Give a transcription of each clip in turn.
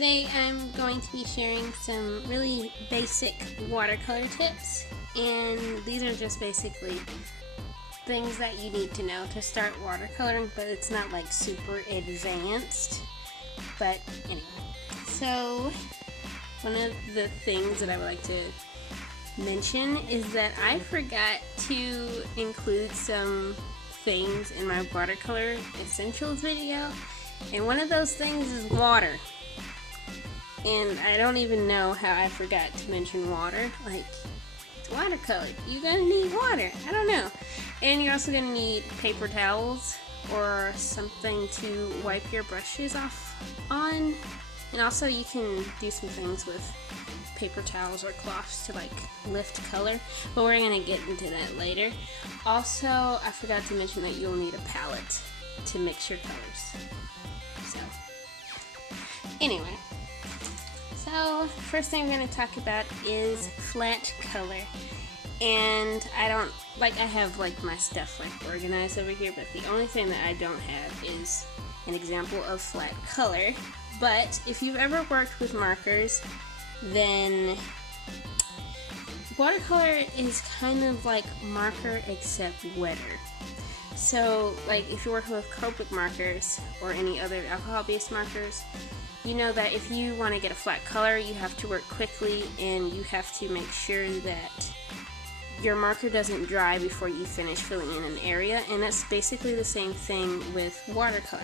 Today I'm going to be sharing some really basic watercolor tips, and these are just basically things that you need to know to start watercoloring, but it's not like super advanced. But anyway, so one of the things that I would like to mention is that I forgot to include some things in my watercolor essentials video, and one of those things is water. And I don't even know how I forgot to mention water. Like, it's watercolor, you're gonna need water. I don't know. And you're also gonna need paper towels or something to wipe your brushes off on. And also you can do some things with paper towels or cloths to like lift color, but we're gonna get into that later. Also, I forgot to mention that you'll need a palette to mix your colors. So anyway, so first thing we're going to talk about is flat color. And I have like my stuff like organized over here, but the only thing that I don't have is an example of flat color. But if you've ever worked with markers, then watercolor is kind of like marker except wetter. So like if you're working with Copic markers or any other alcohol-based markers, you know that if you want to get a flat color, you have to work quickly and you have to make sure that your marker doesn't dry before you finish filling in an area, and that's basically the same thing with watercolor.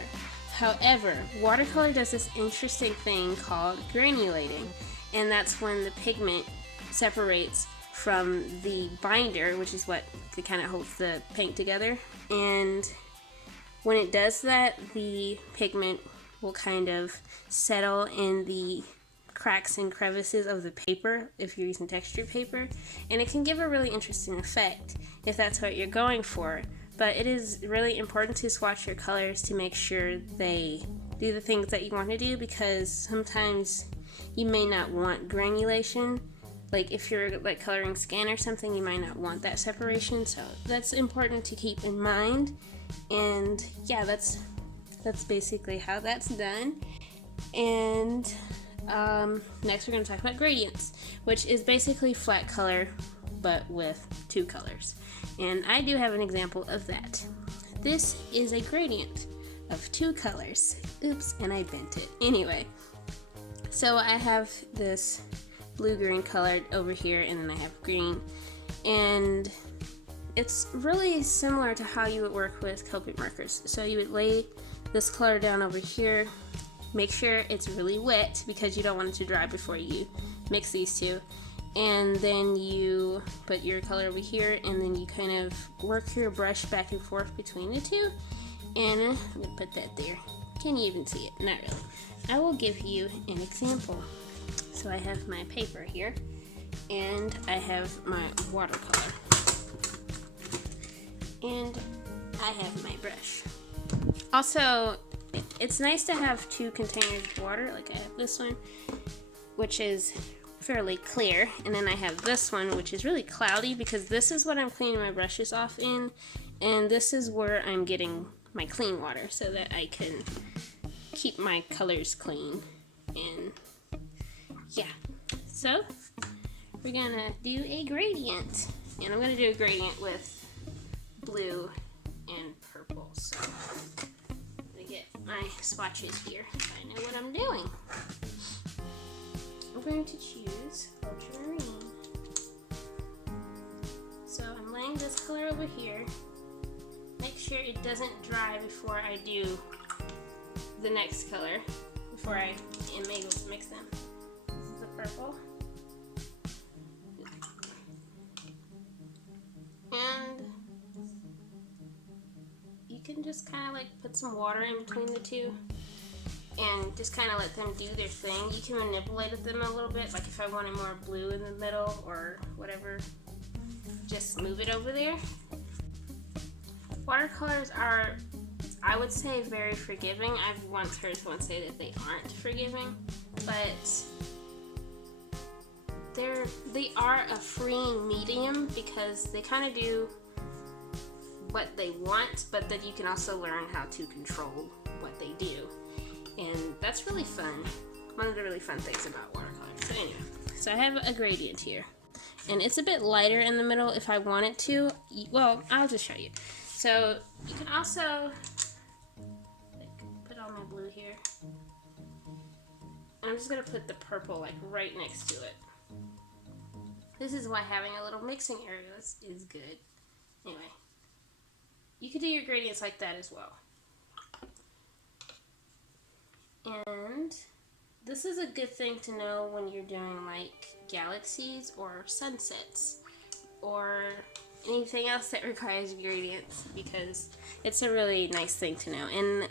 However, watercolor does this interesting thing called granulating, and that's when the pigment separates from the binder, which is what kind of holds the paint together. And when it does that, the pigment will kind of settle in the cracks and crevices of the paper if you're using textured paper, and it can give a really interesting effect if that's what you're going for. But it is really important to swatch your colors to make sure they do the things that you want to do, because sometimes you may not want granulation. Like if you're like coloring skin or something, you might not want that separation, so that's important to keep in mind. And yeah, that's basically how that's done. And next we're going to talk about gradients, which is basically flat color but with two colors. And I do have an example of that. This is a gradient of two colors. Oops, and I bent it. Anyway, so I have this blue-green colored over here, and then I have green, and it's really similar to how you would work with Copic markers. So you would lay this color down over here, make sure it's really wet because you don't want it to dry before you mix these two, and then you put your color over here, and then you kind of work your brush back and forth between the two, and I'm gonna put that there. Can you even see it? Not really. I will give you an example. So I have my paper here, and I have my watercolor, and I have my brush. Also, it's nice to have two containers of water. Like I have this one, which is fairly clear, and then I have this one, which is really cloudy, because this is what I'm cleaning my brushes off in, and this is where I'm getting my clean water so that I can keep my colors clean. And yeah, so we're gonna do a gradient, and I'm gonna do a gradient with blue and purple. So I'm gonna get my swatches here so I know what I'm doing. I'm going to choose ultramarine. So I'm laying this color over here. Make sure it doesn't dry before I do the next color, before I am able to mix them. This is the purple. And you can just kind of like put some water in between the two and just kind of let them do their thing. You can manipulate them a little bit, like if I wanted more blue in the middle or whatever, just move it over there. Watercolors are, I would say, very forgiving. I've once heard someone say that they aren't forgiving, but they are a freeing medium because they kind of do what they want, but then you can also learn how to control what they do, and that's really fun. one of the really fun things about watercolor. So anyway, so I have a gradient here. And it's a bit lighter in the middle if I want it to. Well, I'll just show you. So you can also put all my blue here. And I'm just going to put the purple like right next to it. This is why having a little mixing area is good. Anyway, you could do your gradients like that as well. And this is a good thing to know when you're doing like galaxies or sunsets or anything else that requires gradients, because it's a really nice thing to know. And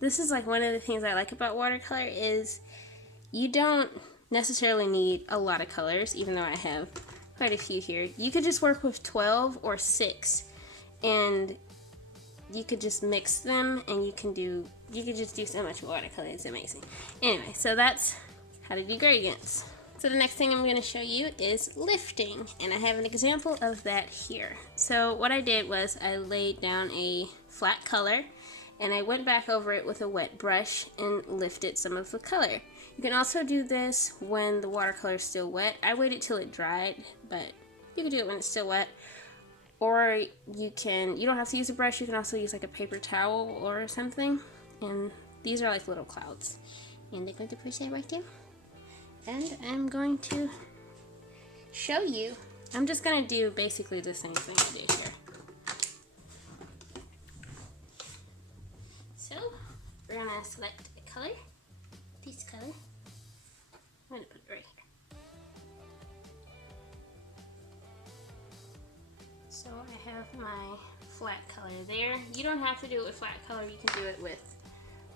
this is like one of the things I like about watercolor is you don't necessarily need a lot of colors, even though I have quite a few here. You could just work with 12 or 6 and you could just mix them, and you could just do so much with watercolor. It's amazing. Anyway, so that's how to do gradients. So the next thing I'm going to show you is lifting, and I have an example of that here. So what I did was I laid down a flat color and I went back over it with a wet brush and lifted some of the color. You can also do this when the watercolor is still wet. I waited till it dried, but you can do it when it's still wet. Or you don't have to use a brush, you can also use like a paper towel or something. And these are like little clouds. And they're going to push that right there. And I'm going to show you. I'm just going to do basically the same thing I did here. So, we're going to select a color. This color. I'm going to put it right here. So I have my flat color there. You don't have to do it with flat color, you can do it with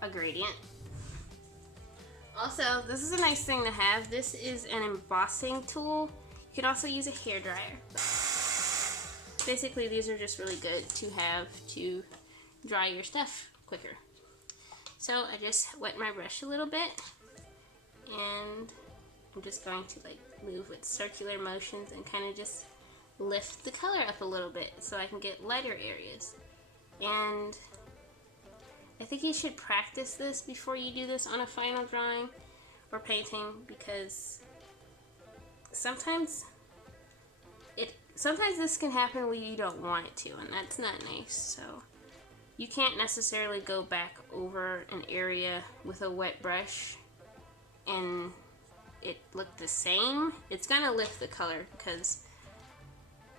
a gradient. Also, this is a nice thing to have. This is an embossing tool. You can also use a hairdryer. Basically, these are just really good to have to dry your stuff quicker. So I just wet my brush a little bit, and I'm just going to like move with circular motions and kind of just lift the color up a little bit so I can get lighter areas. And I think you should practice this before you do this on a final drawing or painting, because sometimes this can happen when you don't want it to, and that's not nice. So you can't necessarily go back over an area with a wet brush and it look the same. It's gonna lift the color because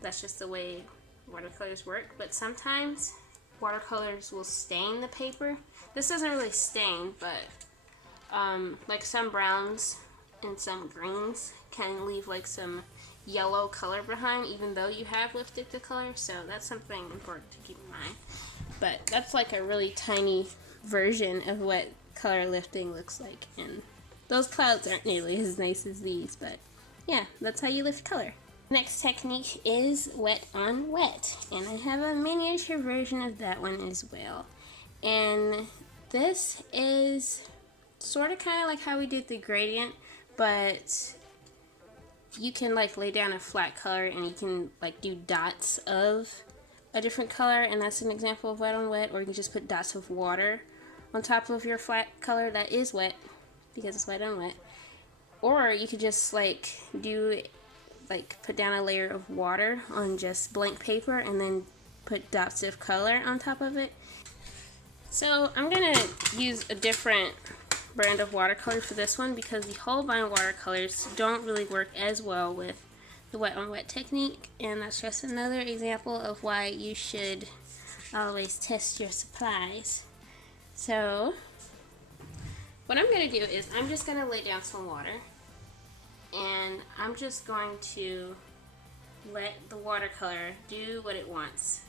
that's just the way watercolors work. But sometimes watercolors will stain the paper. This doesn't really stain, but like some browns and some greens can leave like some yellow color behind, even though you have lifted the color. So that's something important to keep in mind. But that's like a really tiny version of what color lifting looks like, and those clouds aren't nearly as nice as these, but yeah, that's how you lift color. Next technique is wet on wet, and I have a miniature version of that one as well. And this is sort of kind of like how we did the gradient, but you can like lay down a flat color and you can like do dots of a different color, and that's an example of wet on wet. Or you can just put dots of water on top of your flat color that is wet because it's wet on wet. Or you could just like put down a layer of water on just blank paper and then put dots of color on top of it. So I'm gonna use a different brand of watercolor for this one because the Holbein watercolors don't really work as well with the wet on wet technique, and that's just another example of why you should always test your supplies. So what I'm gonna do is I'm just gonna lay down some water, and I'm just going to let the watercolor do what it wants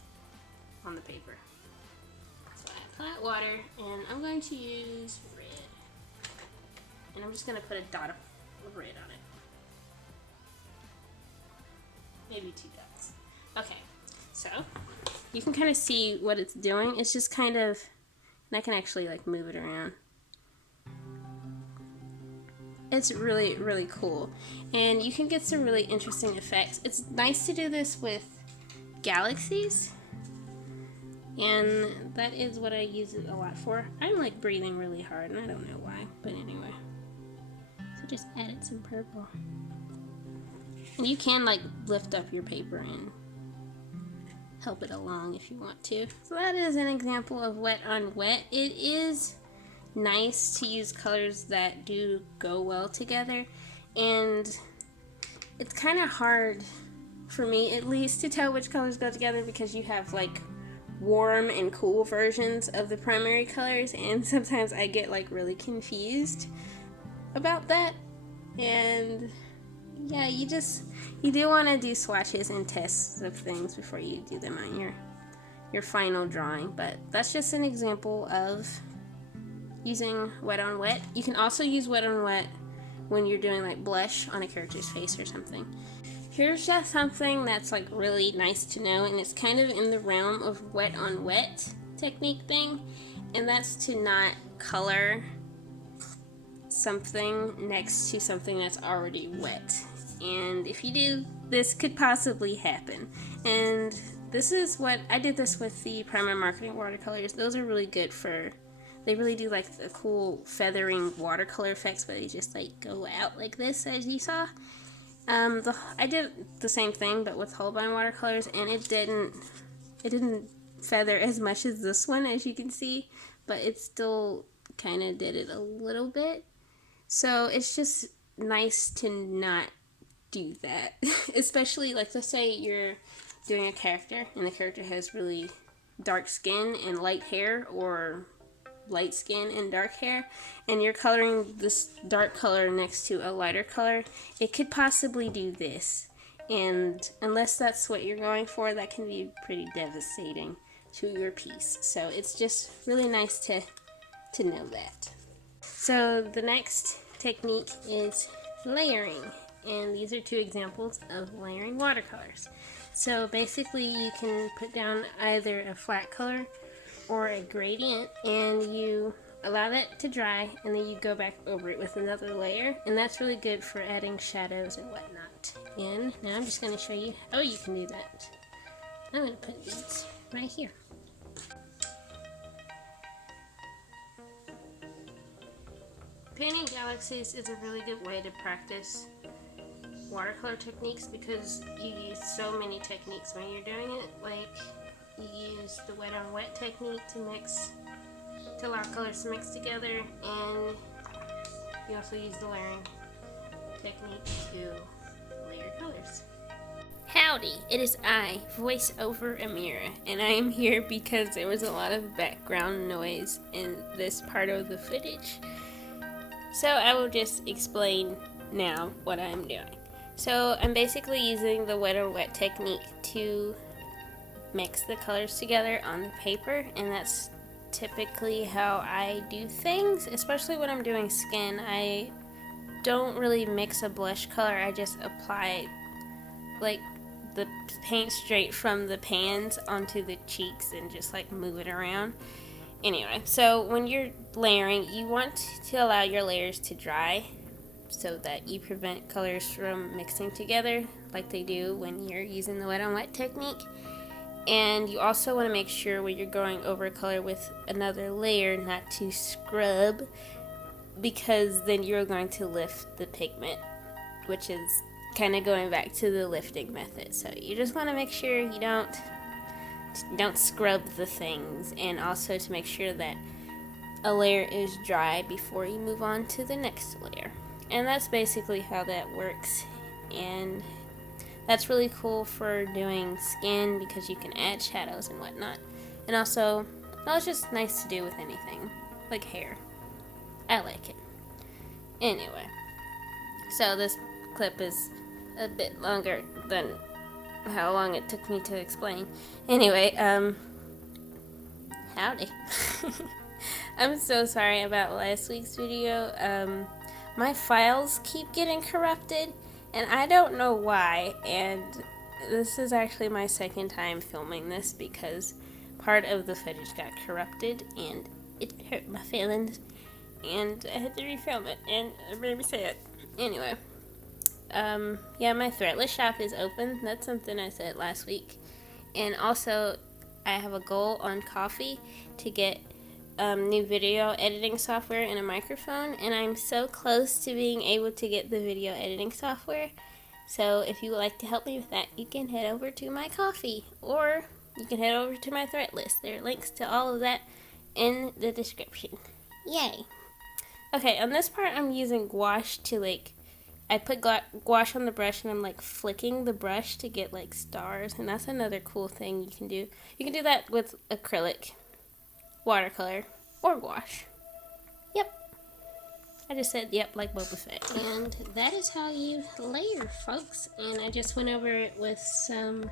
on the paper. So I apply water, and I'm going to use red. And I'm just going to put a dot of red on it. Maybe 2 dots. Okay, so you can kind of see what it's doing. It's just kind of, and I can actually like move it around. It's really, really cool. And you can get some really interesting effects. It's nice to do this with galaxies. And that is what I use it a lot for. I'm like breathing really hard and I don't know why, but anyway. just added some purple. And you can like lift up your paper and help it along if you want to. So that is an example of wet on wet. It is nice to use colors that do go well together, and it's kind of hard for me at least to tell which colors go together because you have like warm and cool versions of the primary colors, and sometimes I get like really confused about that. And yeah, you do want to do swatches and tests of things before you do them on your final drawing. But that's just an example of using wet on wet. You can also use wet on wet when you're doing like blush on a character's face or something. Here's just something that's like really nice to know, and it's kind of in the realm of wet on wet technique thing, and that's to not color something next to something that's already wet. And if you do, this could possibly happen. And this is what I did this with the primer marketing watercolors. Those are really good for, they really do like the cool feathering watercolor effects where they just like go out like this, as you saw. I did the same thing but with Holbein watercolors, and it didn't feather as much as this one, as you can see, but it still kind of did it a little bit. So it's just nice to not do that. Especially like, let's say you're doing a character and the character has really dark skin and light hair, or light skin and dark hair, and you're coloring this dark color next to a lighter color, it could possibly do this. And unless that's what you're going for, that can be pretty devastating to your piece. So it's just really nice to know that. So the next technique is layering, and these are two examples of layering watercolors. So basically you can put down either a flat color or a gradient, and you allow that to dry, and then you go back over it with another layer, and that's really good for adding shadows and whatnot. And now I'm just going to show you how you can do that. I'm going to put these right here. Painting galaxies is a really good way to practice watercolor techniques because you use so many techniques when you're doing it. Like, you use the wet on wet technique to allow colors to mix together, and you also use the layering technique to layer colors. Howdy, it is I, voiceover Amira, and I am here because there was a lot of background noise in this part of the footage. So I will just explain now what I'm doing. So I'm basically using the wet on wet technique to mix the colors together on the paper, and that's typically how I do things, especially when I'm doing skin. I don't really mix a blush color, I just apply like the paint straight from the pans onto the cheeks and just like move it around. Anyway, so when you're layering, you want to allow your layers to dry so that you prevent colors from mixing together like they do when you're using the wet on wet technique. And you also want to make sure when you're going over a color with another layer not to scrub, because then you're going to lift the pigment, which is kind of going back to the lifting method. So you just want to make sure you don't scrub the things, and also to make sure that a layer is dry before you move on to the next layer. And that's basically how that works, and that's really cool for doing skin because you can add shadows and whatnot. And also, well, it's just nice to do with anything, like hair. I like it. Anyway, so this clip is a bit longer than how long it took me to explain. Anyway, howdy. I'm so sorry about last week's video. My files keep getting corrupted, and I don't know why, and this is actually my second time filming this because part of the footage got corrupted, and it hurt my feelings, and I had to refilm it, and it made me sad. Anyway, yeah, my Threadless Shop is open. That's something I said last week. And also, I have a goal on coffee to get new video editing software and a microphone, and I'm so close to being able to get the video editing software. So if you would like to help me with that, you can head over to my Ko-fi, or you can head over to my Threadless. There are links to all of that in the description. Yay! Okay, on this part I'm using gouache to I put gouache on the brush and I'm flicking the brush to get stars, and that's another cool thing you can do. You can do that with acrylic, watercolor, or gouache. Yep. I just said yep like Boba Fett. And that is how you layer, folks. And I just went over it with some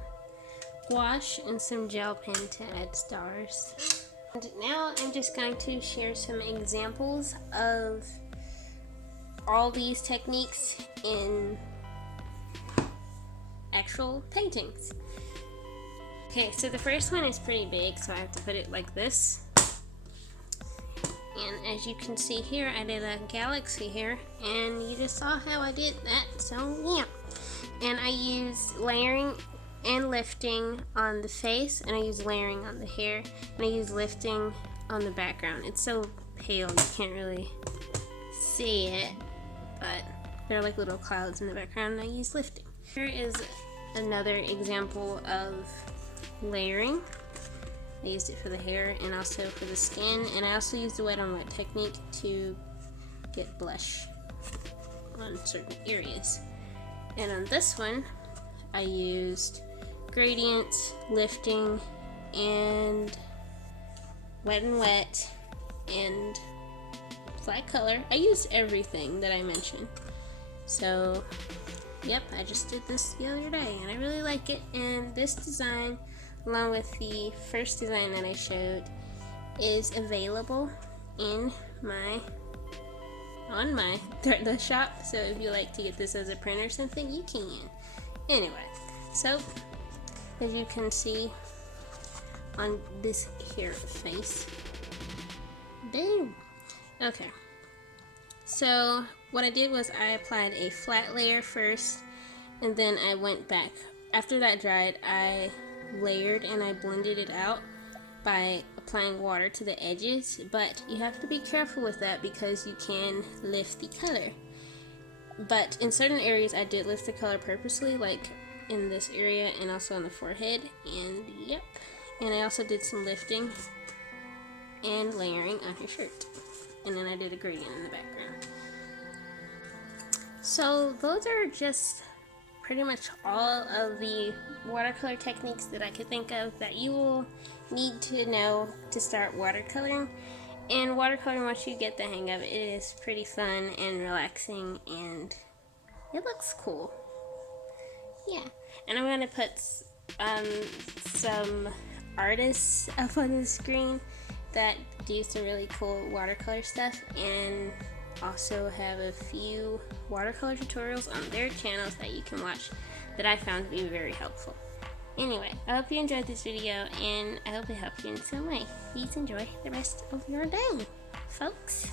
gouache and some gel pen to add stars. And now I'm just going to share some examples of all these techniques in actual paintings. Okay, so the first one is pretty big, so I have to put it like this. And as you can see here, I did a galaxy here, and you just saw how I did that, so yeah. And I used layering and lifting on the face, and I used layering on the hair, and I used lifting on the background. It's so pale, you can't really see it, but there are little clouds in the background, and I used lifting. Here is another example of layering. I used it for the hair and also for the skin, and I also used the wet on wet technique to get blush on certain areas. And on this one, I used gradients, lifting, and wet and wet, and flat color. I used everything that I mentioned. So, yep, I just did this the other day, and I really like it. And this design, along with the first design that I showed, is available on my Threadless Shop. So if you like to get this as a print or something, you can. Anyway, so as you can see on this here face, boom. Okay, so what I did was I applied a flat layer first, and then I went back. After that dried, I layered and I blended it out by applying water to the edges, but you have to be careful with that because you can lift the color. But in certain areas I did lift the color purposely, like in this area and also on the forehead, and yep. And I also did some lifting and layering on her shirt, and then I did a gradient in the background. So those are just pretty much all of the watercolor techniques that I could think of that you will need to know to start watercoloring. And watercoloring, once you get the hang of it, it is pretty fun and relaxing, and it looks cool. Yeah, and I'm going to put some artists up on the screen that do some really cool watercolor stuff, and also have a few watercolor tutorials on their channels that you can watch that I found to be very helpful. Anyway, I hope you enjoyed this video, and I hope it helped you in some way. Please enjoy the rest of your day, folks.